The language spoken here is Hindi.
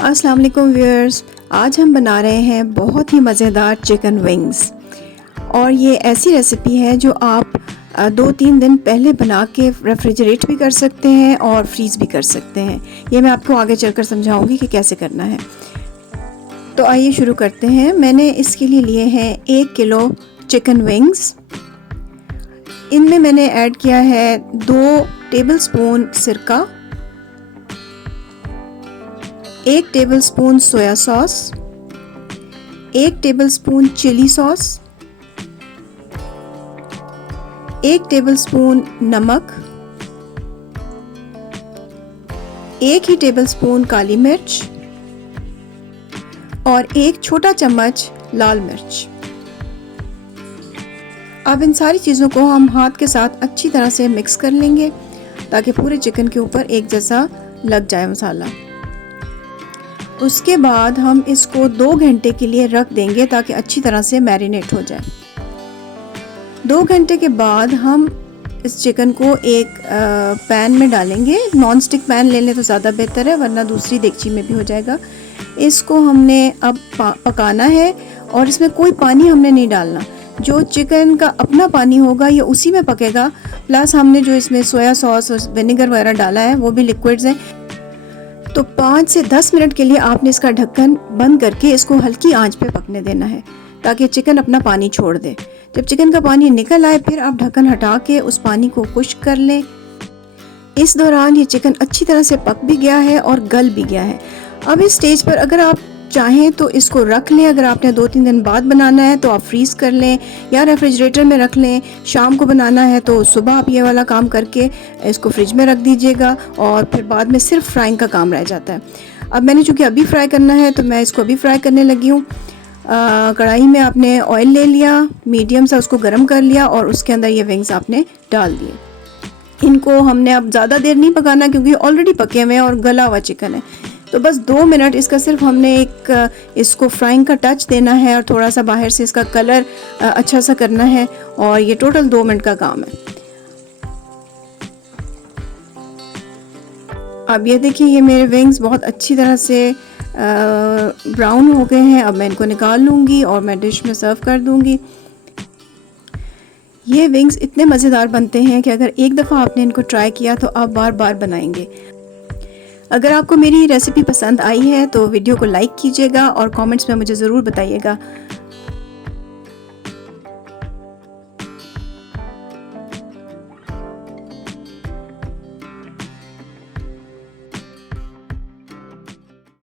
अस्सलाम वालेकुम व्यूअर्स। आज हम बना रहे हैं बहुत ही मज़ेदार चिकन विंग्स। और ये ऐसी रेसिपी है जो आप 2-3 दिन पहले बना के रेफ्रिजरेट भी कर सकते हैं और फ्रीज़ भी कर सकते हैं। ये मैं आपको आगे चलकर समझाऊंगी कि कैसे करना है। तो आइए शुरू करते हैं। मैंने इसके लिए लिए हैं 1 किलो चिकन विंग्स। इनमें मैंने ऐड किया है 2 टेबलस्पून सिरका, 1 tablespoon soya sauce, 1 tablespoon chilli sauce, 1 tablespoon नमक, 1 ही टेबलस्पून काली मिर्च और 1 छोटा चम्मच लाल मिर्च। अब इन सारी चीज़ों को हम हाथ के साथ अच्छी तरह से मिक्स कर लेंगे ताकि पूरे चिकन के ऊपर एक जैसा लग जाए मसाला। उसके बाद हम इसको 2 घंटे के लिए रख देंगे ताकि अच्छी तरह से मैरिनेट हो जाए। 2 घंटे के बाद हम इस चिकन को एक पैन में डालेंगे। नॉन स्टिक पैन ले लें तो ज़्यादा बेहतर है, वरना दूसरी देगची में भी हो जाएगा। इसको हमने अब पकाना है और इसमें कोई पानी हमने नहीं डालना। जो चिकन का अपना पानी होगा ये उसी में पकेगा, प्लस हमने जो इसमें सोया सॉस और विनेगर वगैरह डाला है वो भी लिक्विड्स हैं। तो 5 से 10 मिनट के लिए आपने इसका ढक्कन बंद करके इसको हल्की आंच पे पकने देना है ताकि चिकन अपना पानी छोड़ दे। जब चिकन का पानी निकल आए फिर आप ढक्कन हटा के उस पानी को खुश्क कर लें। इस दौरान ये चिकन अच्छी तरह से पक भी गया है और गल भी गया है। अब इस स्टेज पर अगर आप चाहें तो इसको रख लें। अगर आपने 2-3 दिन बाद बनाना है तो आप फ्रीज़ कर लें या रेफ्रिजरेटर में रख लें। शाम को बनाना है तो सुबह आप ये वाला काम करके इसको फ्रिज में रख दीजिएगा और फिर बाद में सिर्फ फ्राइंग का काम रह जाता है। अब मैंने चूँकि अभी फ्राई करना है तो मैं इसको अभी फ्राई करने लगी हूँ। कढ़ाई में आपने ऑयल ले लिया, मीडियम सा उसको गर्म कर लिया और उसके अंदर ये विंग्स आपने डाल दिए। इनको हमने अब ज़्यादा देर नहीं पकाना क्योंकि ऑलरेडी पके हुए हैं और गला हुआ चिकन है। तो बस 2 मिनट इसका सिर्फ हमने इसको फ्राइंग का टच देना है और थोड़ा सा बाहर से इसका कलर अच्छा सा करना है और ये टोटल 2 मिनट का काम है। अब ये देखिए ये मेरे विंग्स बहुत अच्छी तरह से ब्राउन हो गए हैं। अब मैं इनको निकाल लूँगी और मैं डिश में सर्व कर दूँगी। ये विंग्स इतने मज़ेदार बनते हैं कि अगर एक दफ़ा आपने इनको ट्राई किया तो आप बार बार बनाएंगे। अगर आपको मेरी रेसिपी पसंद आई है तो वीडियो को लाइक कीजिएगा और कमेंट्स में मुझे ज़रूर बताइएगा।